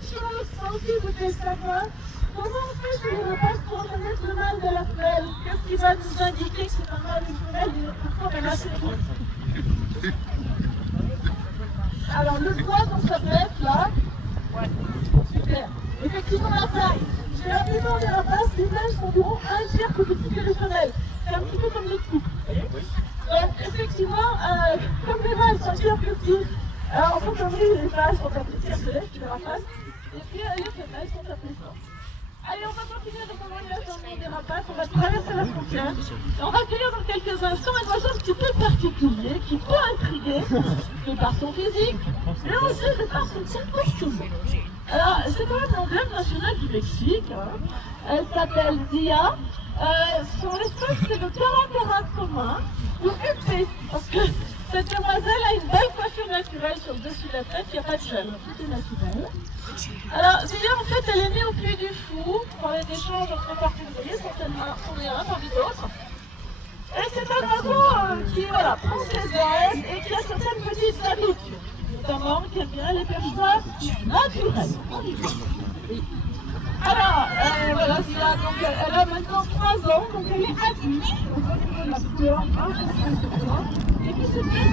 Si vous voulez savoir comment on fait sur les repas pour reconnaître le mâle de la femelle, qu'est-ce qui va nous indiquer que c'est un mâle ou une femelle, et pourquoi on a assez de. Alors le poids, donc ça peut être là. Super. Effectivement la taille. Chez la plupart des rapaces, les mâles sont environ un tiers plus petits que les femelles. C'est un petit peu comme notre couple. Donc effectivement, comme les mâles sont un tiers plus petits, en fonction les mâles sont appelés cercelets, chez les rapaces. Et puis les femelles sont appelées fortes. Allez, on va continuer de commander la journée des rapaces, on va traverser la frontière. Et on va accueillir dans quelques instants un oiseau un petit peu particulier, qui peut intriguer, de par son physique, mais aussi de par son costume. Alors, c'est quand même l'emblème national du Mexique. Elle s'appelle Dia. Son espèce, c'est le caracara commun, ou huppé, parce que cette demoiselle a une belle coiffure naturelle sur le dessus de la tête, il n'y a pas de chèvre, tout est naturel. Alors, Zia, en fait, elle est née au Puy du Fou, par les échanges entre particuliers, certainement, on est un parmi d'autres. Et c'est un oiseau qui, voilà, prend ses ailes et qui a certaines petites habitudes, notamment qui aime bien les pêcheurs naturels. Alors, voilà, Zia, donc elle a maintenant 3 ans, donc elle est adulte, et puis c'est bien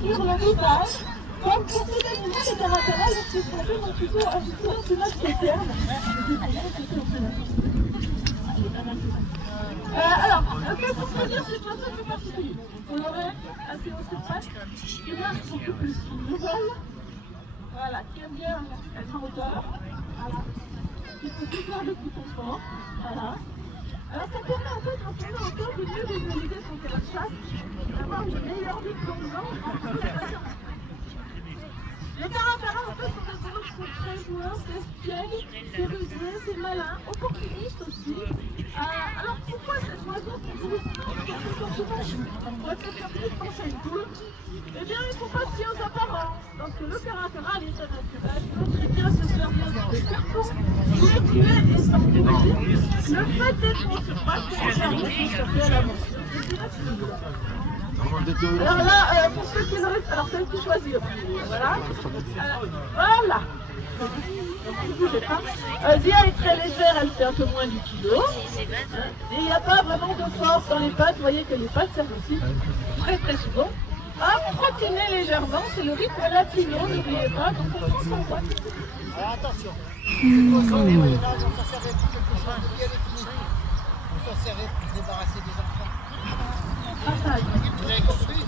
sur le visage. Comme pour tous les animaux, les caracaras, lorsqu'ils sont faits, sont plutôt associés à ce terme. Alors, qu'est-ce qu'on peut dire cette chose un peu particulière? On l'aurait assez haut sur pattes, qui marche beaucoup plus nouvelle, voilà, qui aime bien être en hauteur, voilà, qui peut tout faire de tout confort, voilà. Alors ça permet en fait, en faisant hauteur, de mieux visualiser son terrain de chasse, d'avoir une meilleure vue de son vent. Les caracaras, en fait, sont des oiseaux qui sont très joueurs, c'est espiègles, c'est rusé, c'est malin, opportuniste aussi. Alors pourquoi cet oiseau qui joue ce comportement doit être surpris quand c'est une poule? Eh bien, il ne faut pas se fier aux apparences, parce que le caracara, à l'état naturel, peut très bien se servir de serpent, les tuer et s'enfuir. Le fait d'être en surface, c'est un service qui se fait à la mort. Alors là, pour ceux qui l'auraient, alors celle qui choisit, voilà, voilà, ne bougez pas. Zia est très légère, elle fait un peu moins du kilo, et il n'y a pas vraiment de force dans les pattes, vous voyez que les pattes servent aussi très souvent à trottiner légèrement, c'est le rythme latino, n'oubliez pas, donc on prend son poids. Alors attention, c'est quoi ça, les voyages, on s'en servait pour quelque chose, elle est finie. On s'en servait pour se débarrasser des enfants. Vous avez compris?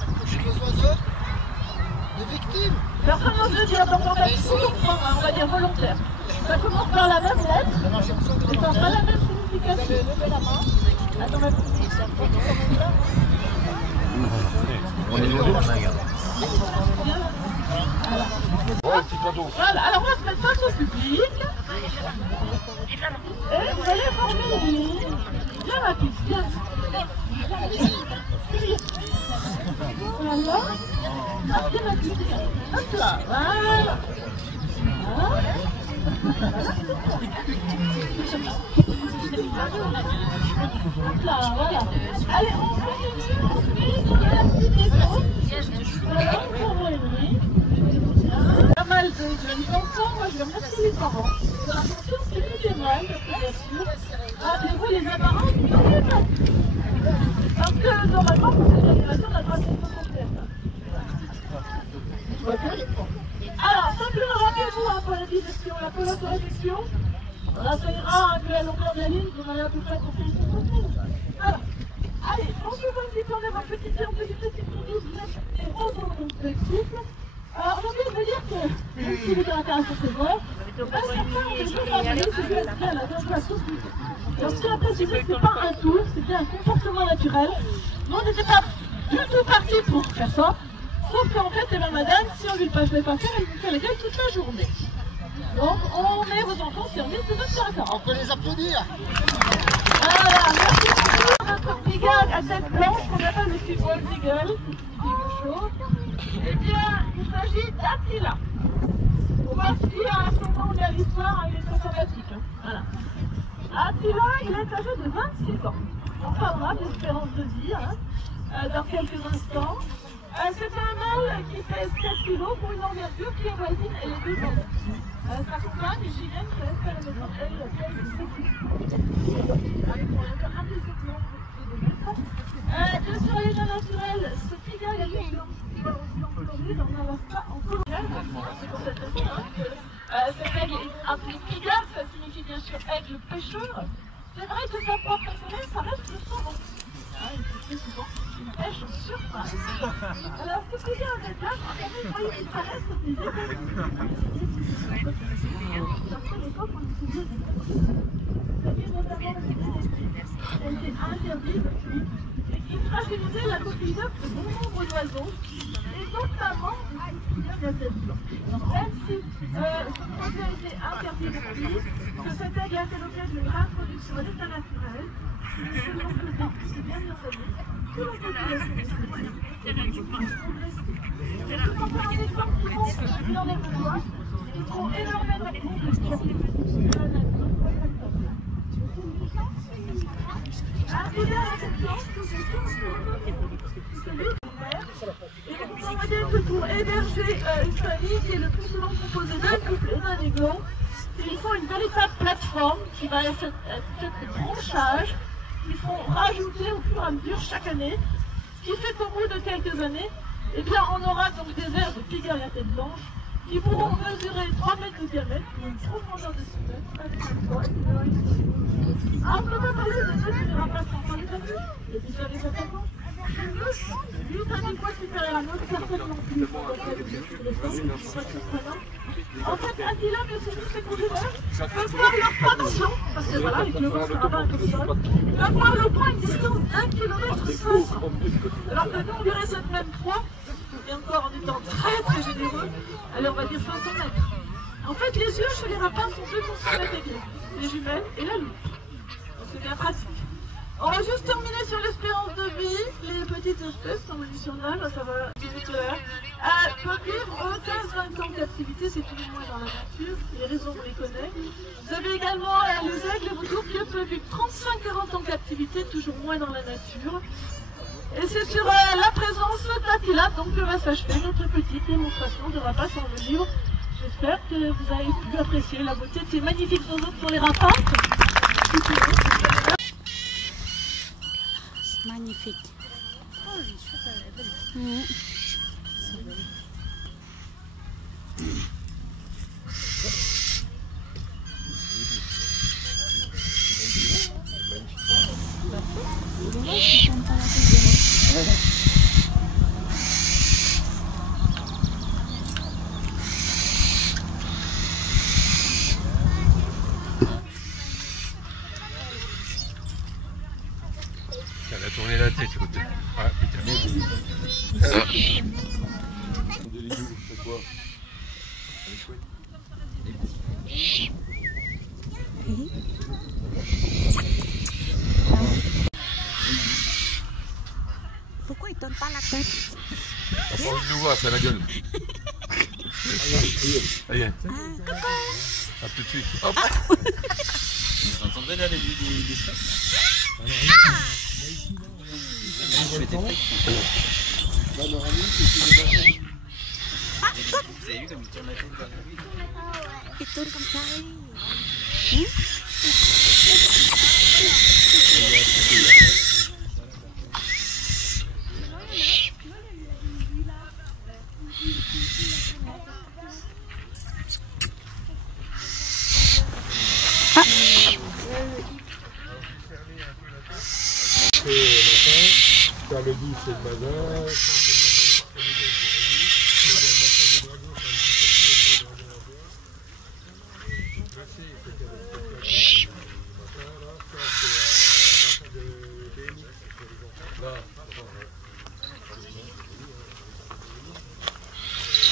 Accrocher les oiseaux, des victimes. Personne n'ose dire, donc on va toujours prendre, on va dire volontaire. Ça commence par la même lettre, et ça n'a pas la même signification. Vous avez levé la main. Attends, maintenant. On est levé la main, regarde. Voilà, alors on va se mettre face au public. Et vous allez former une ligne. Bien rapide, bien. Voilà. Hop là, voilà. Hop là, voilà. Allez, on continue. On va la petite voilà, on forme une ligne. Pas mal de jeunes enfants, moi je remercie les parents. Attention, c'est lui des mâles, bien sûr. Ah, des fois les apparences, ils sont les mâles. Parce que normalement, pour cette animation, on a le droit de alors, simplement rappelez-vous pour la digestion, la coloration. Voilà, ça ira que la longueur de la ligne, vous allez à peu près compris. Alors, allez, on se voit un petit peu, on a un petit peu, on peut dire que c'est pour 12 mètres et on se retrouve flexible. Alors, j'ai envie de vous dire que, même si les caractères sont très forts, certains ont déjà rappelé que c'est bien la démonstration publique. Alors, ce qu'on a précisé, ce n'est pas un tour, c'est bien un comportement naturel. Nous, on n'était pas du tout partis pour faire ça. Sauf qu'en fait, eh bien, madame, si on ne lui fait pas faire, elle vous fait la gueule toute la journée. Donc, on met vos enfants au service de notre caracara. On peut les applaudir. Voilà, merci beaucoup. Notre petit gars à tête blanche qu'on appelle le petit Wall Eagle, qui est chaud. Eh bien, il s'agit d'Attila. On va se fier à son nom de l'histoire, il est très sympathique. Hein. Voilà. Attila, il est âgé de 26 ans. On parlera d'espérance de vie hein, dans quelques instants. C'est un mâle qui pèse 4 kg pour une envergure qui avoisine les 2 tonnes. Sa compagne, Gilène, pèse à la maison, elle pèse 7 kg. Avec pour l'instant un petit peu plus long que 2 mètres. Sur l'état naturel, ce pigarre, il y a des blancs qui va aussi en Floride, on n'en a pas en Floride. C'est pour cette raison que cet aigle est appelé pigarre, ça signifie bien sûr aigle pêcheur. C'est vrai que sa propre préférée, ça reste le saumon. Il fait souvent une pêche sur face. Alors, ce pigarre avec là, vous voyez que ça reste des écoles. Après l'époque, on utilisait des écoles. Vous savez, notamment, elle était interdite et qui fragilisait la coquille d'œuf de bon nombre d'oiseaux, et notamment des pigarres à tête blanche. Même si ce produit a été interdit depuis, que cet aigle a fait l'objet d'une réintroduction à l'état naturel, selon que c'est bien entendu, que la population est il en est besoin, ils font énormément de un pigarre à tête blanche, et vous comprenez que pour héberger une famille qui est le plus souvent composée d'un couple et d'un aiglon, il faut une véritable plateforme qui va être faite de branchages qui seront rajoutés au fur et à mesure chaque année, ce qui fait qu'au bout de quelques années, eh bien, on aura donc des aires de pigarres à tête blanche qui pourront mesurer 3 mètres de diamètre, une profondeur de 6 mètres, avec un toit et une oreille. Ah, on peut pas parler de ceux qui ne rapassent pas les amis, et puis ça les fait pas. Lui, t'as des poids supérieurs à l'autre, certainement plus. En fait, Attila, mais c'est tous ces congénères, peuvent voir leur production, parce que voilà, avec le vent, ça rabat un peu le sol, peuvent voir le poids à une distance d'1 km 500. Alors que nous, on verrait cette même poids, et encore en étant très très généreux, allez, on va dire 500 mètres. En fait, les yeux chez les rapins sont deux fonctions intégrées, les jumelles et la loupe. C'est bien pratique. On va juste terminer sur l'espérance de vie. Les petites espèces sont évolutionnables, ça va vite là. Peuvent vivre 15-20 ans de captivité, c'est plus ou moins dans la nature. Les raisons, on les connaît. Vous avez également les aigles et vos tourpieux peuvent vivre 35-40 ans de captivité, toujours moins dans la nature. Et c'est sur la présence d'Attila donc que va s'achever notre petite démonstration de rapaces en le livre. J'espère que vous avez pu apprécier la beauté de ces magnifiques oiseaux sur les rapaces. Magnifique. Oh, je suis pas belle. C'est belle. Elle a tourné la tête, l'autre. Ah putain. C'est quoi? Pourquoi il donne pas la tête? T'as pas envie de nous voir, c'est la gueule. Allez. Ah, coucou. À tout de suite. Hop. Vous entendez là les chats? Vous avez vu comme il tourne la tête vers lui? Il tourne comme ça, oui. Faire le 12 c'est le bazar, là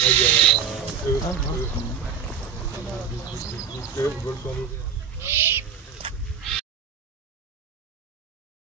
il y a volcan d'Auvergne.